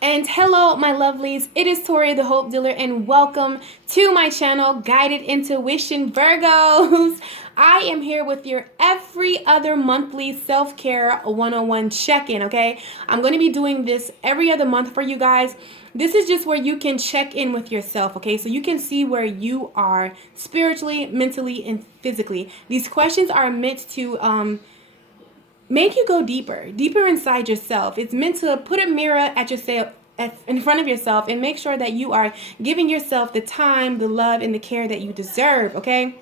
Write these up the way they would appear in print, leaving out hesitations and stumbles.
And hello, my lovelies. It is Tori, the Hope Dealer, and welcome to my channel, Guided Intuition Virgos. I am here with your every other monthly self-care 101 check-in, okay? I'm going to be doing this every other month for you guys. This is just where you can check in with yourself, okay? So you can see where you are spiritually, mentally, and physically. These questions are meant to make you go deeper inside yourself. It's meant to put a mirror at yourself, in front of yourself, and make sure that you are giving yourself the time, the love, and the care that you deserve, okay?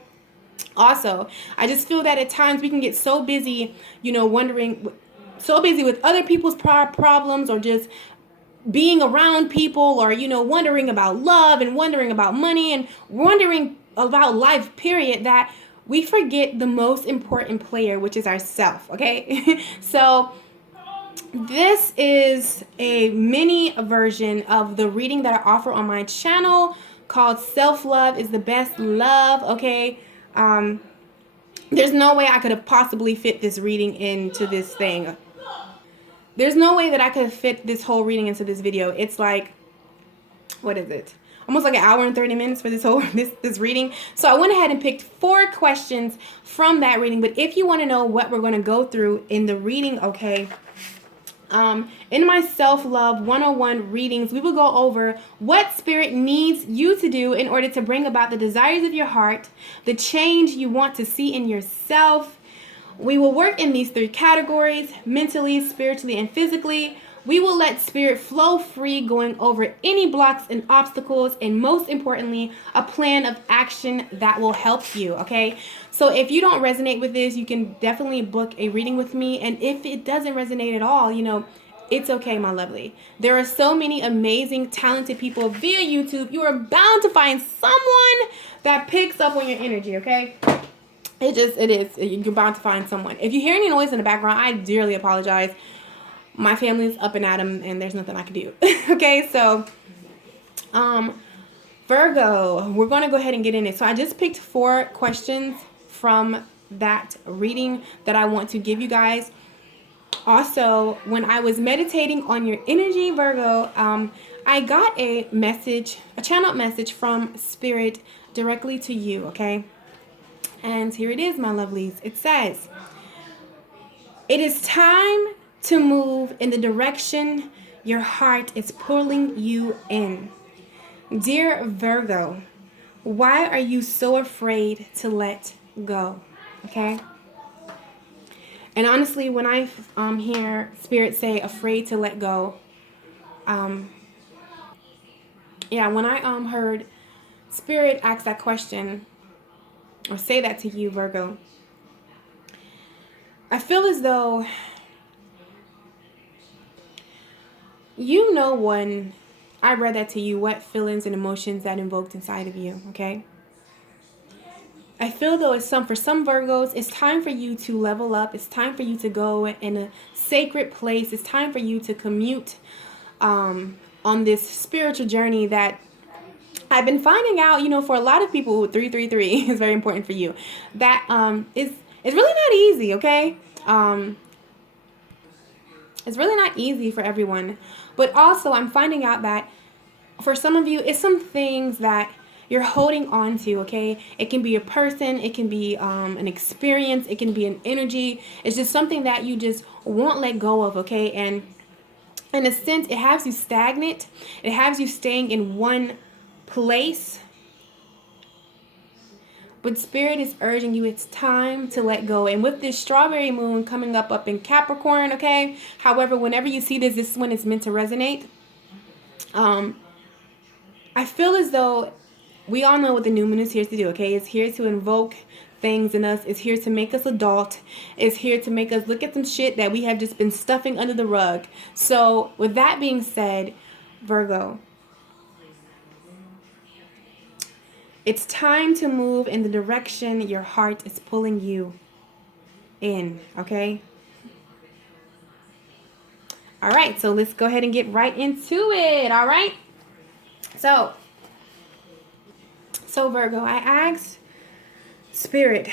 Also, I just feel that at times we can get so busy, wondering, so busy with other people's problems, or just being around people, or wondering about love and wondering about money and wondering about life, period, that we forget the most important player, which is ourself, okay? So this is a mini version of the reading that I offer on my channel called Self-Love is the Best Love, okay? There's no way I could have possibly fit this reading into this thing. There's no way that I could fit this whole reading into this video. It's like, what is it? Almost like an hour and 30 minutes for this reading. So I went ahead and picked 4 questions from that reading. But if you want to know what we're going to go through in the reading, okay, in my self-love 101 readings, we will go over what spirit needs you to do in order to bring about the desires of your heart, the change you want to see in yourself. We will work in these 3 categories: mentally, spiritually, and physically. We will let spirit flow free, going over any blocks and obstacles, and most importantly, a plan of action that will help you, okay? So if you don't resonate with this, you can definitely book a reading with me. And if it doesn't resonate at all, it's okay, my lovely. There are so many amazing, talented people via YouTube. You are bound to find someone that picks up on your energy, okay? It is. You're bound to find someone. If you hear any noise in the background, I dearly apologize. My family's up and at 'em, and there's nothing I can do. Okay, so Virgo, we're going to go ahead and get in it. So I just picked 4 questions from that reading that I want to give you guys. Also, when I was meditating on your energy, Virgo, I got a channeled message from Spirit directly to you, okay? And here it is, my lovelies. It says, it is time to move in the direction your heart is pulling you in. Dear Virgo, why are you so afraid to let go? Okay? And honestly, when I hear Spirit say afraid to let go, when I heard Spirit ask that question or say that to you, Virgo, I feel as though when I read that to you, what feelings and emotions that invoked inside of you, okay? I feel though for some Virgos, it's time for you to level up. It's time for you to go in a sacred place. It's time for you to commute on this spiritual journey that I've been finding out, for a lot of people, 333 is very important for you. That it's really not easy, okay? It's really not easy for everyone. But also, I'm finding out that for some of you, it's some things that you're holding on to, okay? It can be a person, it can be an experience, it can be an energy. It's just something that you just won't let go of, okay? And in a sense, it has you stagnant. It has you staying in one place. But Spirit is urging you, it's time to let go. And with this strawberry moon coming up in Capricorn, okay? However, whenever you see this is when it's meant to resonate. I feel as though we all know what the new moon is here to do, okay? It's here to invoke things in us. It's here to make us adult. It's here to make us look at some shit that we have just been stuffing under the rug. So with that being said, Virgo, it's time to move in the direction your heart is pulling you in, okay? All right, so let's go ahead and get right into it, all right? So Virgo, I asked Spirit,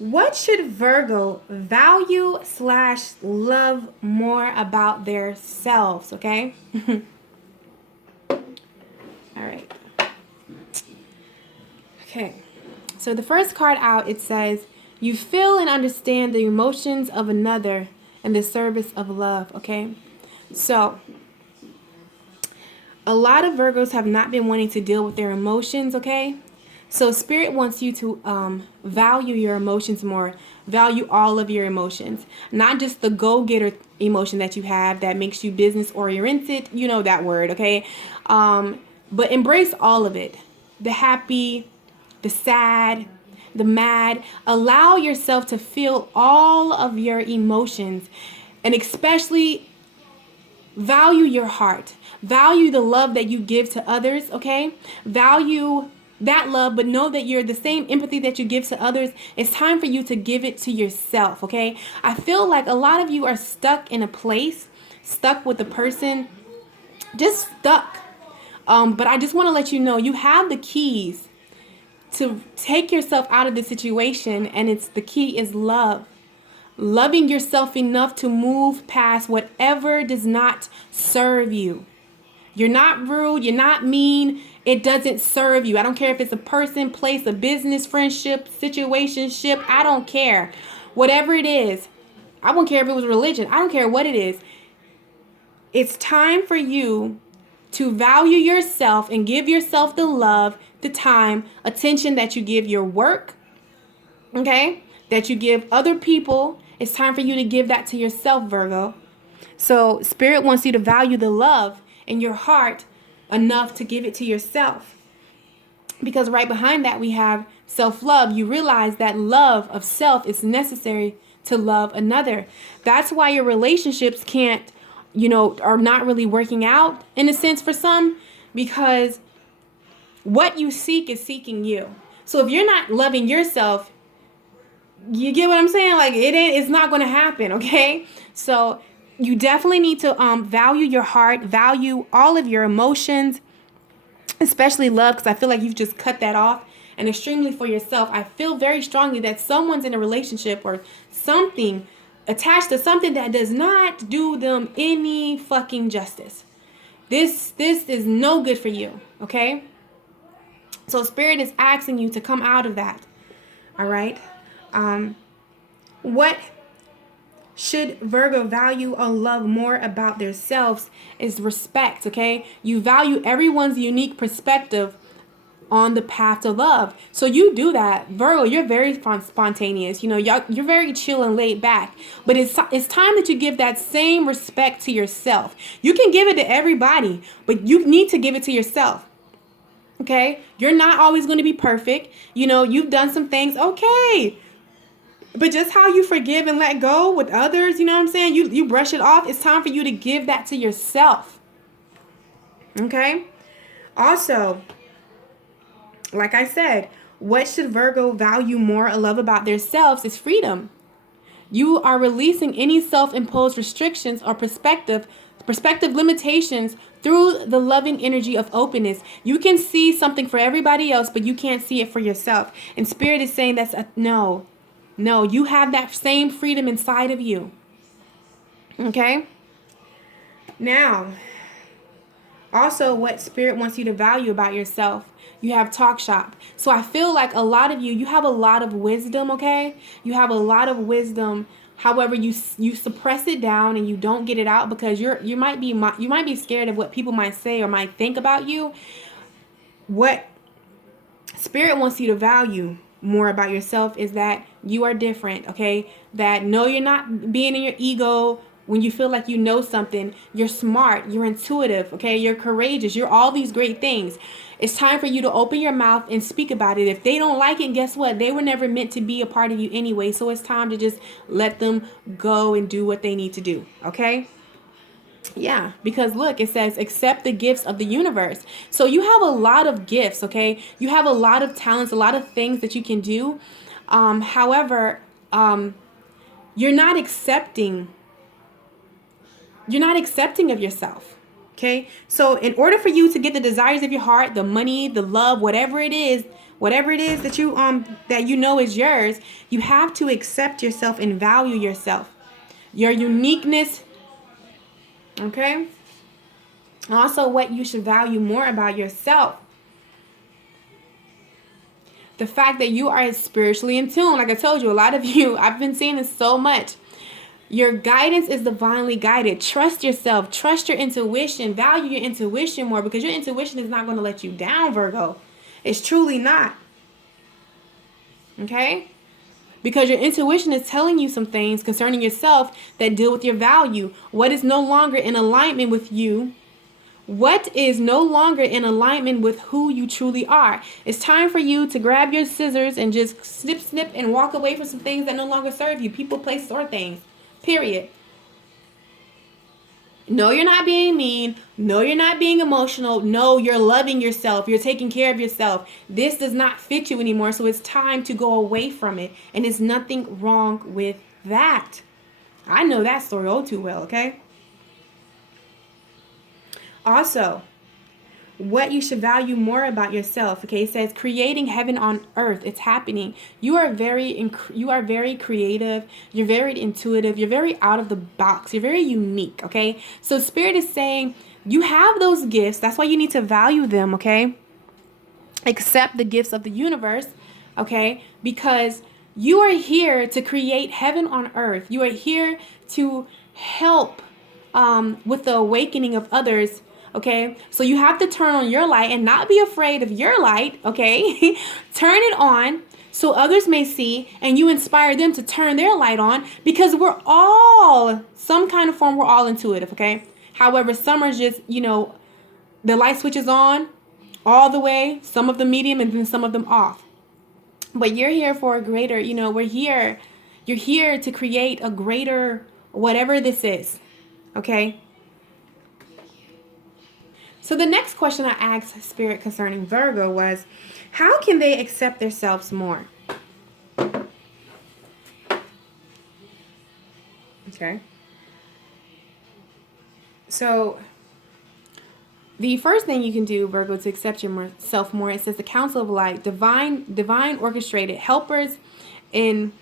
what should Virgo value / love more about their selves, okay? Okay. So the first card out, it says, you feel and understand the emotions of another in the service of love. Okay. So a lot of Virgos have not been wanting to deal with their emotions. Okay. So Spirit wants you to value your emotions more. Value all of your emotions, not just the go-getter emotion that you have that makes you business oriented. You know that word, okay? But embrace all of it. The happy, the sad, the mad. Allow yourself to feel all of your emotions, and especially value your heart. Value the love that you give to others, okay? Value that love, but know that you're the same empathy that you give to others. It's time for you to give it to yourself, okay? I feel like a lot of you are stuck in a place, stuck with a person, just stuck. But I just want to let you know you have the keys to take yourself out of the situation, and the key is love. Loving yourself enough to move past whatever does not serve you. You're not rude. You're not mean. It doesn't serve you. I don't care if it's a person, place, a business, friendship, situationship. I don't care. Whatever it is. I won't care if it was religion. I don't care what it is. It's time for you to value yourself and give yourself the love, the time, attention that you give your work, okay? That you give other people. It's time for you to give that to yourself, Virgo. So Spirit wants you to value the love in your heart enough to give it to yourself. Because right behind that we have self-love. You realize that love of self is necessary to love another. That's why your relationships can't, are not really working out in a sense for some, because what you seek is seeking you. So if you're not loving yourself, you get what I'm saying? Like it's not going to happen, okay? So you definitely need to value your heart, value all of your emotions, especially love, because I feel like you've just cut that off, and extremely for yourself. I feel very strongly that someone's in a relationship or something attached to something that does not do them any fucking justice. This is no good for you, okay? So Spirit is asking you to come out of that, all right? What should Virgo value or love more about themselves is respect, okay? You value everyone's unique perspective on the path to love. So you do that. Virgo, you're very spontaneous. You're very chill and laid back. But it's time that you give that same respect to yourself. You can give it to everybody, but you need to give it to yourself. Okay? You're not always going to be perfect. You've done some things. Okay. But just how you forgive and let go with others, you know what I'm saying? You brush it off. It's time for you to give that to yourself. Okay? Also, like I said, what should Virgo value more or love about themselves is freedom. You are releasing any self-imposed restrictions or perspective limitations through the loving energy of openness. You can see something for everybody else, but you can't see it for yourself. And Spirit is saying no, you have that same freedom inside of you. Okay? Now, also what Spirit wants you to value about yourself, you have talk shop. So I feel like a lot of you have a lot of wisdom, okay? You have a lot of wisdom. However, you suppress it down and you don't get it out because you might be scared of what people might say or might think about you. What Spirit wants you to value more about yourself is that you are different, okay? That no, you're not being in your ego when you feel like you know something. You're smart, you're intuitive, okay? You're courageous, you're all these great things. It's time for you to open your mouth and speak about it. If they don't like it, guess what? They were never meant to be a part of you anyway. So it's time to just let them go and do what they need to do, okay? Yeah, because look, it says accept the gifts of the universe. So you have a lot of gifts, okay? You have a lot of talents, a lot of things that you can do. However, you're not accepting of yourself. Okay? So in order for you to get the desires of your heart, the money, the love, whatever it is that you know is yours, you have to accept yourself and value yourself. Your uniqueness. Okay? Also, what you should value more about yourself. The fact that you are spiritually in tune. Like I told you, a lot of you, I've been seeing this so much. Your guidance is divinely guided. Trust yourself. Trust your intuition. Value your intuition more, because your intuition is not going to let you down, Virgo. It's truly not. Okay? Because your intuition is telling you some things concerning yourself that deal with your value. What is no longer in alignment with you? What is no longer in alignment with who you truly are? It's time for you to grab your scissors and just snip, snip, and walk away from some things that no longer serve you. People, places, or things. Period. No, you're not being mean. No, you're not being emotional. No, you're loving yourself. You're taking care of yourself. This does not fit you anymore, so it's time to go away from it. And there's nothing wrong with that. I know that story all too well, okay? Also, what you should value more about yourself, okay? It says creating heaven on earth. It's happening. You are very creative. You're very intuitive. You're very out of the box. You're very unique, okay? So Spirit is saying you have those gifts. That's why you need to value them, okay? Accept the gifts of the universe, okay? Because you are here to create heaven on earth. You are here to help with the awakening of others. Okay, so you have to turn on your light and not be afraid of your light. Okay, turn it on so others may see, and you inspire them to turn their light on, because we're all, some kind of form, we're all intuitive. Okay, however, some are just, the light switches on all the way, some of them medium, and then some of them off. But you're here for a greater, you're here to create a greater, whatever this is. Okay. So the next question I asked Spirit concerning Virgo was, how can they accept themselves more? Okay. So the first thing you can do, Virgo, to accept yourself more, it says the Council of Light, divine orchestrated helpers in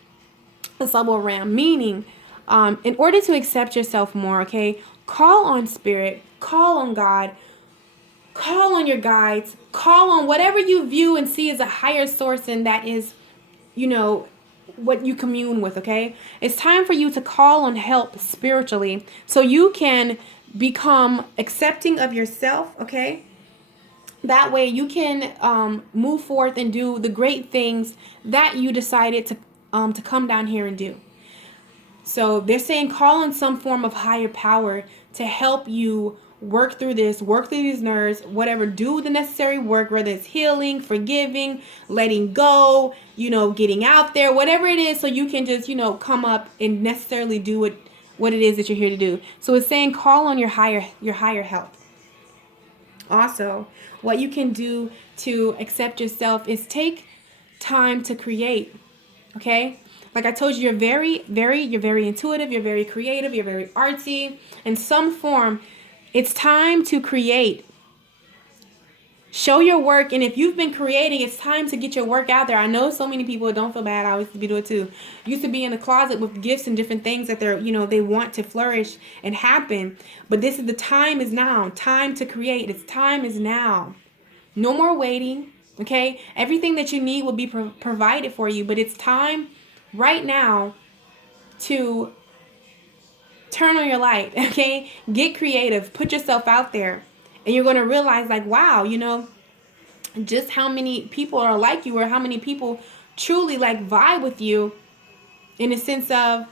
the subtle realm, meaning in order to accept yourself more, okay, call on Spirit, call on God, call on your guides, call on whatever you view and see as a higher source, and that is, what you commune with, okay? It's time for you to call on help spiritually so you can become accepting of yourself, okay? That way you can move forth and do the great things that you decided to come down here and do. So they're saying call on some form of higher power to help you work through this, work through these nerves, whatever, do the necessary work, whether it's healing, forgiving, letting go, getting out there, whatever it is, so you can just, come up and necessarily do what it is that you're here to do. So it's saying call on your higher help. Also, what you can do to accept yourself is take time to create, okay? Like I told you, you're very intuitive, you're very creative, you're very artsy. In some form, it's time to create. Show your work, and if you've been creating, it's time to get your work out there. I know so many people, don't feel bad, I used to be doing it too. Used to be in the closet with gifts and different things that they're, they want to flourish and happen. But this is the time is now. Time to create. It's time is now. No more waiting, okay? Everything that you need will be provided for you, but it's time right now to turn on your light, okay? Get creative. Put yourself out there. And you're going to realize, like, wow, just how many people are like you, or how many people truly, like, vibe with you in the sense of,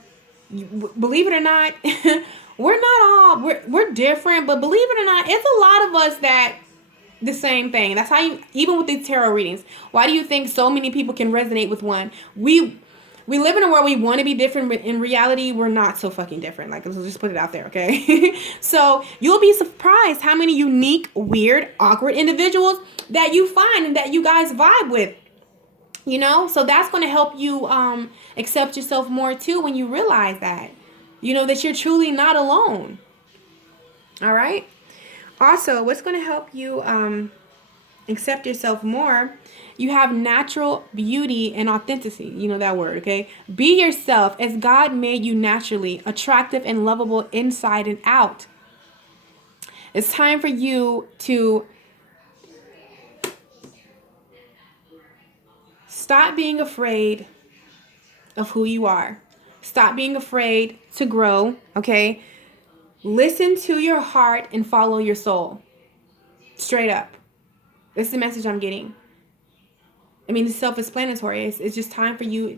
believe it or not, we're different, but believe it or not, it's a lot of us that the same thing. That's how even with these tarot readings, why do you think so many people can resonate with one? We live in a world we want to be different, but in reality, we're not so fucking different. Like, let's just put it out there, okay? So you'll be surprised how many unique, weird, awkward individuals that you find and that you guys vibe with. So that's going to help you accept yourself more too when you realize that. That you're truly not alone. All right? Also, what's going to help you accept yourself more, you have natural beauty and authenticity. You know that word, okay? Be yourself as God made you naturally, attractive and lovable inside and out. It's time for you to Stop being afraid of who you are. Stop being afraid to grow, okay? Listen to your heart and follow your soul. Straight up. That's the message I'm getting. I mean, it's self-explanatory. It's just time for you.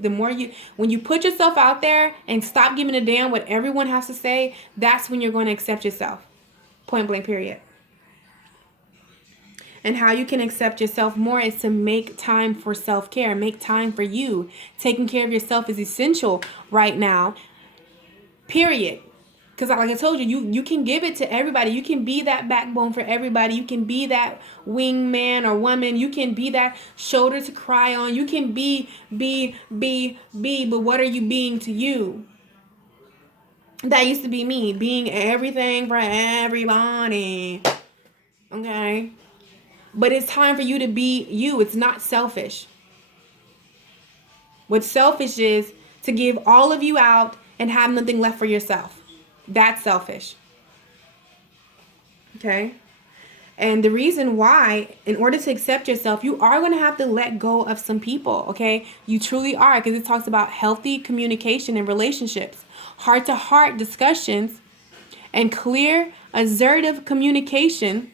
When you put yourself out there and stop giving a damn what everyone has to say, that's when you're going to accept yourself. Point blank, period. And how you can accept yourself more is to make time for self-care. Make time for you. Taking care of yourself is essential right now. Period. Because like I told you, you can give it to everybody. You can be that backbone for everybody. You can be that wingman or woman. You can be that shoulder to cry on. You can be. But what are you being to you? That used to be me. Being everything for everybody. Okay? But it's time for you to be you. It's not selfish. What's selfish is to give all of you out and have nothing left for yourself. That's selfish. Okay? And the reason why, in order to accept yourself, you are going to have to let go of some people. Okay? You truly are, because it talks about healthy communication in relationships, heart-to-heart discussions, and clear, assertive communication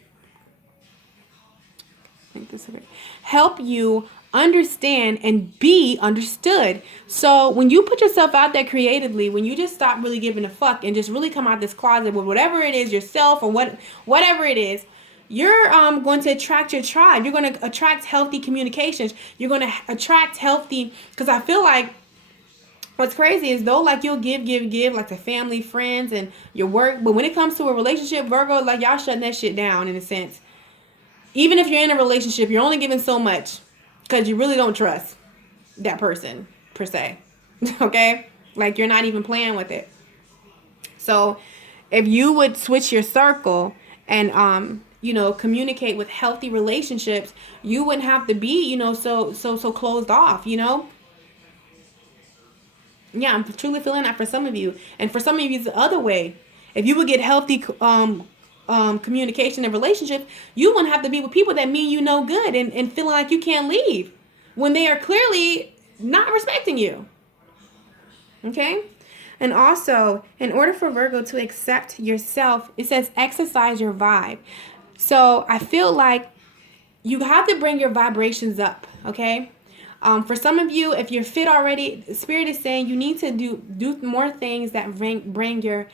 help you understand and be understood. So when you put yourself out there creatively, when you just stop really giving a fuck and just really come out this closet with whatever it is, yourself or whatever it is, you're going to attract your tribe. You're going to attract healthy communications. You're going to attract healthy, because I feel like what's crazy is though, like you'll give like to family, friends, and your work, but when it comes to a relationship, Virgo, like y'all shutting that shit down in a sense. Even if you're in a relationship, you're only giving so much because you really don't trust that person per se. Okay? Like you're not even playing with it. So if you would switch your circle and, communicate with healthy relationships, you wouldn't have to be, so closed off, Yeah, I'm truly feeling that for some of you. And for some of you, it's the other way. If you would get healthy, communication and relationships, you wouldn't have to be with people that mean you no good and feeling like you can't leave when they are clearly not respecting you. Okay? And also, in order for Virgo to accept yourself, it says exercise your vibe. So I feel like you have to bring your vibrations up, okay? For some of you, if you're fit already, Spirit is saying you need to do more things that bring your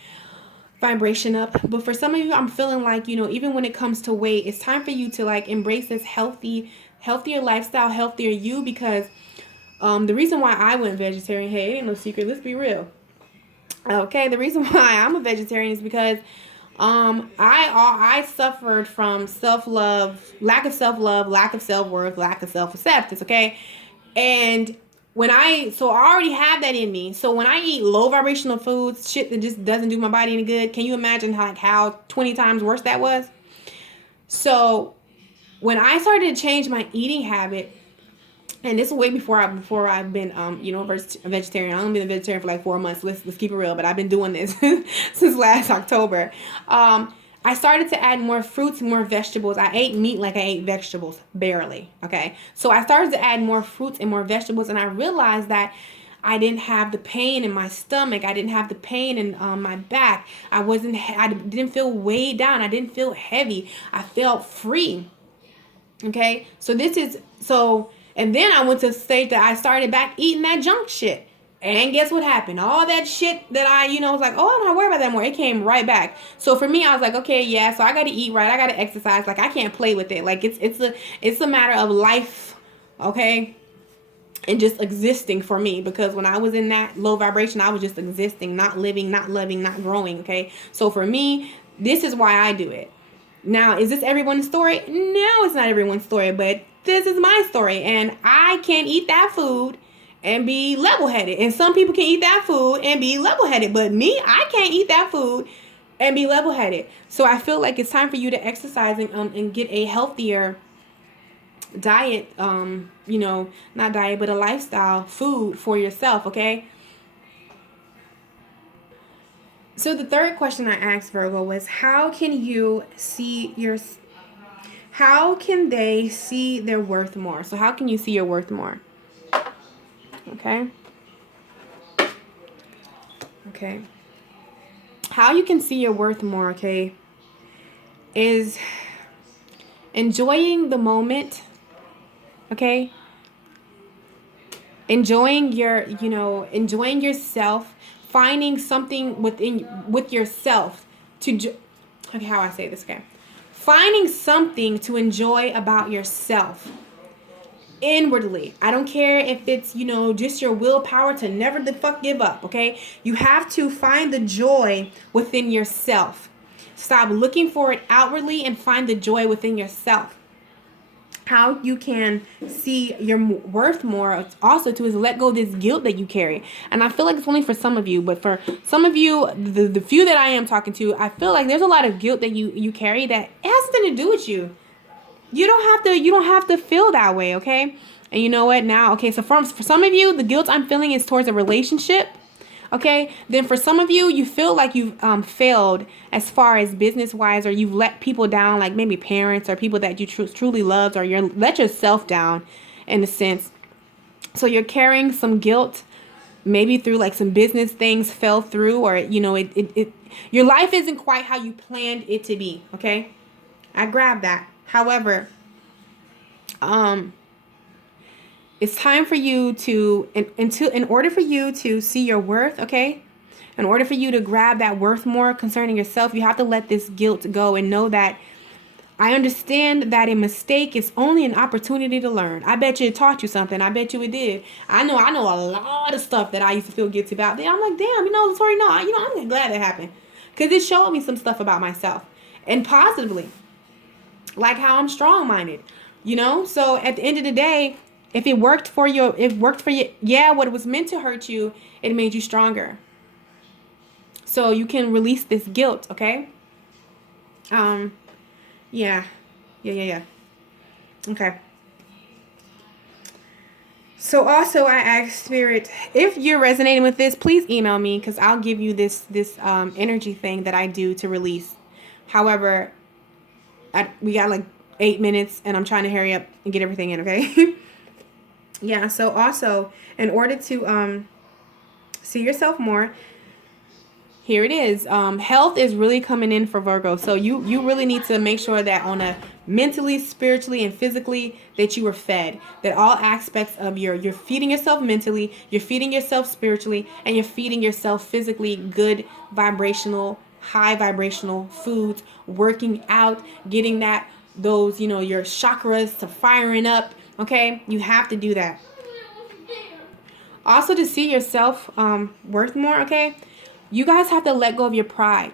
vibration up. But for some of you, I'm feeling like, even when it comes to weight, it's time for you to like embrace this healthier lifestyle, healthier you, because the reason why I went vegetarian, hey, it ain't no secret, let's be real. Okay, the reason why I'm a vegetarian is because I suffered from self-love, lack of self-love, lack of self-worth, lack of self-acceptance, okay? And I already have that in me. So when I eat low vibrational foods, shit that just doesn't do my body any good, can you imagine how 20 times worse that was? So when I started to change my eating habit, and this is way before I've been a vegetarian. I've only been a vegetarian for like 4 months. Let's keep it real, but I've been doing this since last October. I started to add more fruits and more vegetables. I ate meat like I ate vegetables, barely, okay? So I started to add more fruits and more vegetables, and I realized that I didn't have the pain in my stomach. I didn't have the pain in my back. I didn't feel weighed down. I didn't feel heavy. I felt free, okay? And then I went to the state that I started back eating that junk shit. And guess what happened? All that shit that I, was like, oh, I'm not worried about that anymore. It came right back. So for me, I was like, okay, yeah, so I got to eat right. I got to exercise. Like, I can't play with it. Like, it's a matter of life, okay? And just existing for me. Because when I was in that low vibration, I was just existing, not living, not loving, not growing, okay? So for me, this is why I do it. Now, is this everyone's story? No, it's not everyone's story, but this is my story. And I can't eat that food and be level-headed. And some people can eat that food and be level-headed. But me, I can't eat that food and be level-headed. So I feel like it's time for you to exercise and get a healthier diet, not diet, but a lifestyle, food for yourself, okay? So the third question I asked Virgo was, how can they see their worth more? So how can you see your worth more? Okay. Okay. How you can see your worth more, okay, is enjoying the moment, okay? Enjoying enjoying yourself, finding something with yourself okay, how I say this, okay? Finding something to enjoy about yourself inwardly. I don't care if it's, just your willpower to never the fuck give up, okay? You have to find the joy within yourself. Stop looking for it outwardly and find the joy within yourself. How you can see your worth more also too is let go of this guilt that you carry. And I feel like it's only for some of you, but for some of you, the few that I am talking to, I feel like there's a lot of guilt that you carry that has nothing to do with you. You don't have to feel that way, okay? And you know what now? Okay, so for some of you, the guilt I'm feeling is towards a relationship. Okay, then for some of you, you feel like you've failed as far as business-wise, or you've let people down, like maybe parents or people that you truly loved, or you're let yourself down in a sense. So you're carrying some guilt, maybe through like some business things fell through, or your life isn't quite how you planned it to be. Okay, I grabbed that. However, it's time for you to, in order for you to see your worth, okay? In order for you to grab that worth more concerning yourself, you have to let this guilt go and know that I understand that a mistake is only an opportunity to learn. I bet you it taught you something. I bet you it did. I know a lot of stuff that I used to feel guilty about. Then I'm like, damn, sorry, no, I'm glad that happened. Because it showed me some stuff about myself. And positively. Like how I'm strong-minded. So at the end of the day, if it worked for you, yeah, what it was meant to hurt you, it made you stronger. So you can release this guilt, okay? Yeah. Okay. So also I asked Spirit, if you're resonating with this, please email me because I'll give you this energy thing that I do to release. However, we got like 8 minutes and I'm trying to hurry up and get everything in, okay? Yeah, so also, in order to see yourself more, here it is. Health is really coming in for Virgo. So you really need to make sure that on a mentally, spiritually, and physically that you are fed. That all aspects of you're feeding yourself mentally, you're feeding yourself spiritually, and you're feeding yourself physically good vibrational, high vibrational foods, working out, getting those your chakras to firing up. Okay, you have to do that. Also, to see yourself worth more, okay, you guys have to let go of your pride.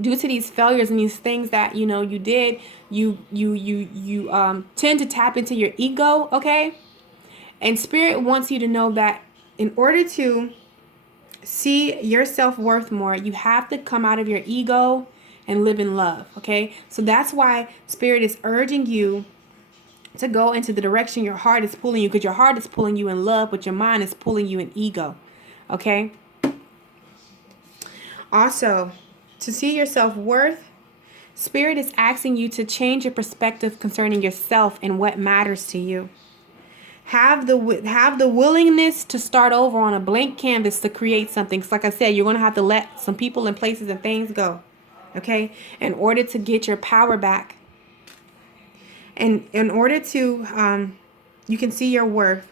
Due to these failures and these things that you did, you tend to tap into your ego, okay? And Spirit wants you to know that in order to see your self-worth more, you have to come out of your ego and live in love, okay? So that's why Spirit is urging you to go into the direction your heart is pulling you, because your heart is pulling you in love, but your mind is pulling you in ego. Okay? Also, to see your self-worth, Spirit is asking you to change your perspective concerning yourself and what matters to you. Have the willingness to start over on a blank canvas to create something. So like I said, you're going to have to let some people and places and things go. Okay? In order to get your power back. And in order to, you can see your worth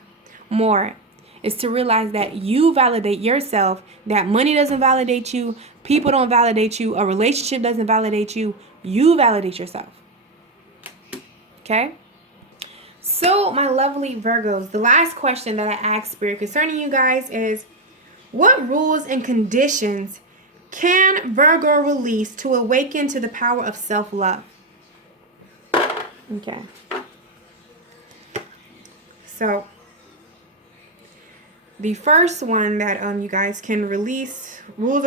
more, is to realize that you validate yourself, that money doesn't validate you, people don't validate you, a relationship doesn't validate you, you validate yourself. Okay? So, my lovely Virgos, the last question that I asked Spirit concerning you guys is, what rules and conditions can Virgo release to awaken to the power of self-love? Okay. So the first one that you guys can release, rules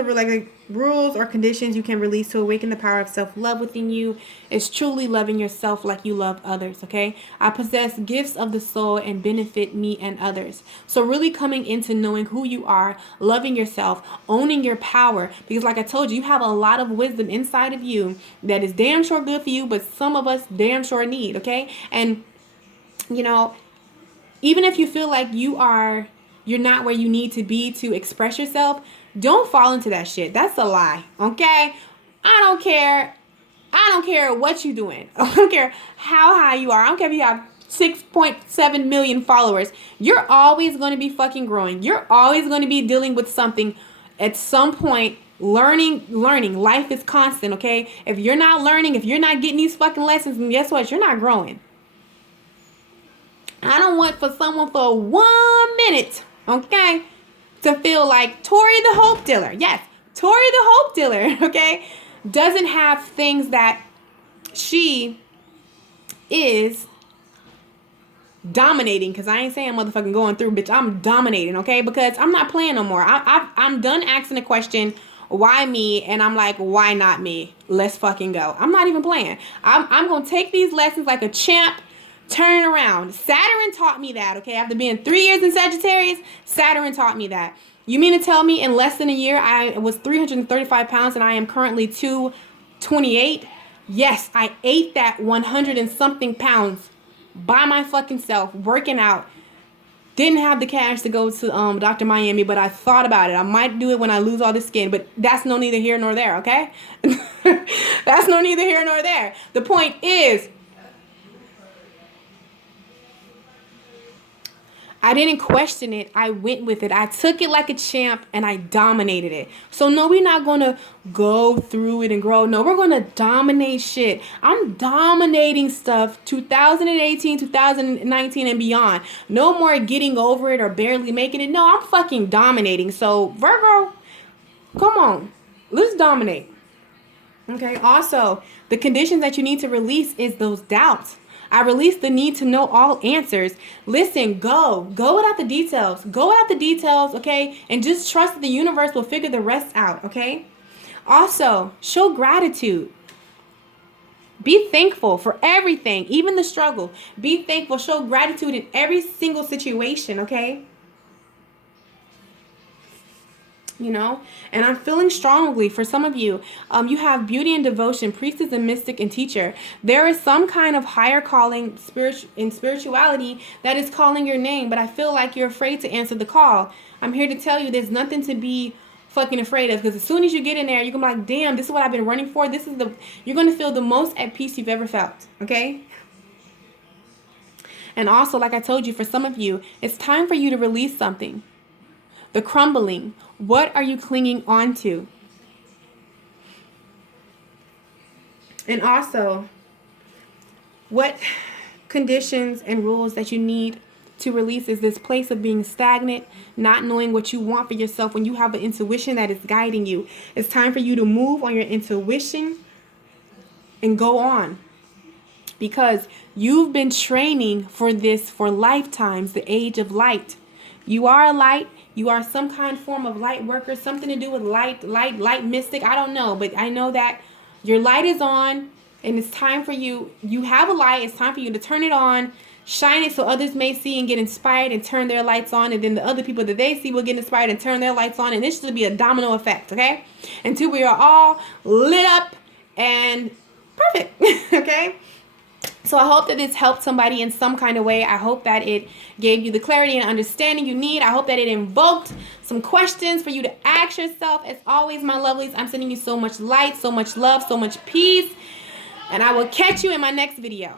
or conditions you can release to awaken the power of self-love within you, is truly loving yourself like you love others. Okay, I possess gifts of the soul and benefit me and others. So really coming into knowing who you are, loving yourself, owning your power, because like I told you, you have a lot of wisdom inside of you that is damn sure good for you, but some of us damn sure need. Okay, and even if you feel like you are you're not where you need to be to express yourself, don't fall into that shit. That's a lie, okay? I don't care. I don't care what you're doing. I don't care how high you are. I don't care if you have 6.7 million followers. You're always going to be fucking growing. You're always going to be dealing with something at some point. Learning. Life is constant, okay? If you're not learning, if you're not getting these fucking lessons, then guess what? You're not growing. I don't want for someone for 1 minute, okay, to feel like Tori the Hope Dealer. Yes, Tori the Hope Dealer, okay, doesn't have things that she is dominating, because I ain't saying motherfucking going through, bitch. I'm dominating, okay? Because I'm not playing no more. I'm done asking the question, why me? And I'm like, why not me? Let's fucking go. I'm not even playing. I'm going to take these lessons like a champ, turn it around. Saturn taught me that, okay? After being 3 years in Sagittarius, Saturn taught me that. You mean to tell me in less than a year I was 335 pounds and I am currently 228? Yes, I ate that 100 and something pounds by my fucking self, working out. Didn't have the cash to go to Dr. Miami, but I thought about it. I might do it when I lose all the skin, but that's no neither here nor there, okay? That's no neither here nor there. The point is, I didn't question it. I went with it. I took it like a champ and I dominated it. So no, we're not going to go through it and grow. No, we're going to dominate shit. I'm dominating stuff 2018, 2019 and beyond. No more getting over it or barely making it. No, I'm fucking dominating. So Virgo, come on. Let's dominate. Okay. Also, the conditions that you need to release is those doubts. I release the need to know all answers. Listen, go without the details. Go without the details, okay? And just trust that the universe will figure the rest out, okay? Also, show gratitude. Be thankful for everything, even the struggle. Be thankful. Show gratitude in every single situation, okay? You know, and I'm feeling strongly for some of you. You have beauty and devotion, priestess and mystic and teacher. There is some kind of higher calling in spirituality that is calling your name, but I feel like you're afraid to answer the call. I'm here to tell you there's nothing to be fucking afraid of, because as soon as you get in there, you're gonna be like, damn, this is what I've been running for. You're gonna feel the most at peace you've ever felt, okay? And also, like I told you, for some of you, it's time for you to release something. The crumbling. What are you clinging on to? And also, what conditions and rules that you need to release is this place of being stagnant, not knowing what you want for yourself when you have an intuition that is guiding you. It's time for you to move on your intuition and go on. Because you've been training for this for lifetimes, the age of light. You are a light. You are some kind of form of light worker, something to do with light mystic. I don't know, but I know that your light is on and it's time for you. You have a light. It's time for you to turn it on, shine it so others may see and get inspired and turn their lights on. And then the other people that they see will get inspired and turn their lights on. And this should be a domino effect, okay? Until we are all lit up and perfect, okay? So I hope that this helped somebody in some kind of way. I hope that it gave you the clarity and understanding you need. I hope that it invoked some questions for you to ask yourself. As always, my lovelies, I'm sending you so much light, so much love, so much peace. And I will catch you in my next video.